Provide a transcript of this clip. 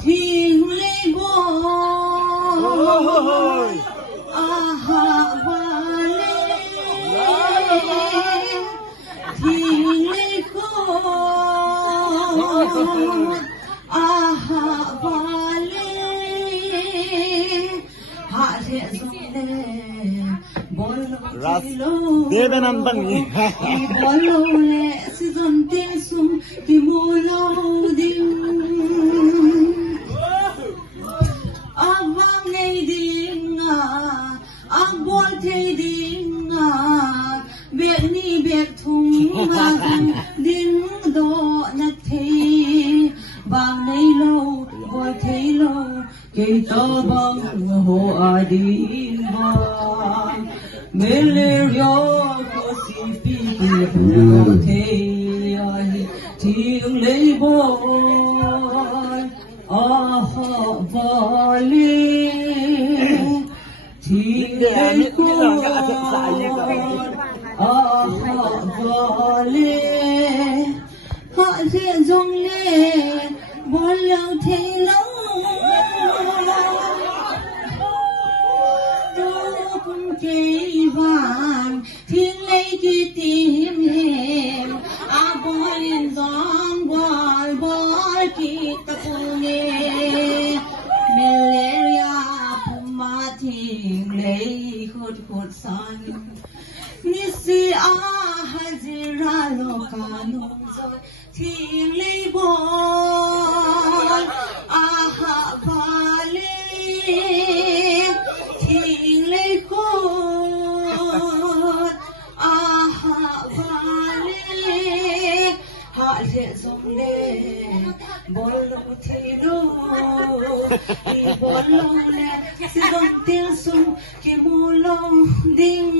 Thiên lý bố Vale Thiên lý cô Vale Hạ rẽ dòng lệ Bolo Devanandan Bolo lệ Si dòng tiếng sung Ki mô lâu đinh Vang ngay đinh Bol thay đinh Việc ni việc thùng Đinh đô nát thay Vang ngay lâu Bol thay lâu Cây tơ băng hồ đinh vang Melerio có si phi Bol thay Tiếng lấy bol Vale Thiên lý cô Vale Họ sẽ dòng lệ Bọn lâu thấy lâu Đúng cây vàng Thiên lấy kỳ tìm hềm Bó lên gióng bó kỳ ta cùng nghe Malaria Puma thiên lấy khốt san Nisi hazira lokano thiên lấy bol vale thiên lấy khốt vale Hạ rẽ dòng lệ Bol lông thay đô Bol lông lệ Si dòng tiếng sung Ki mô lâu đinh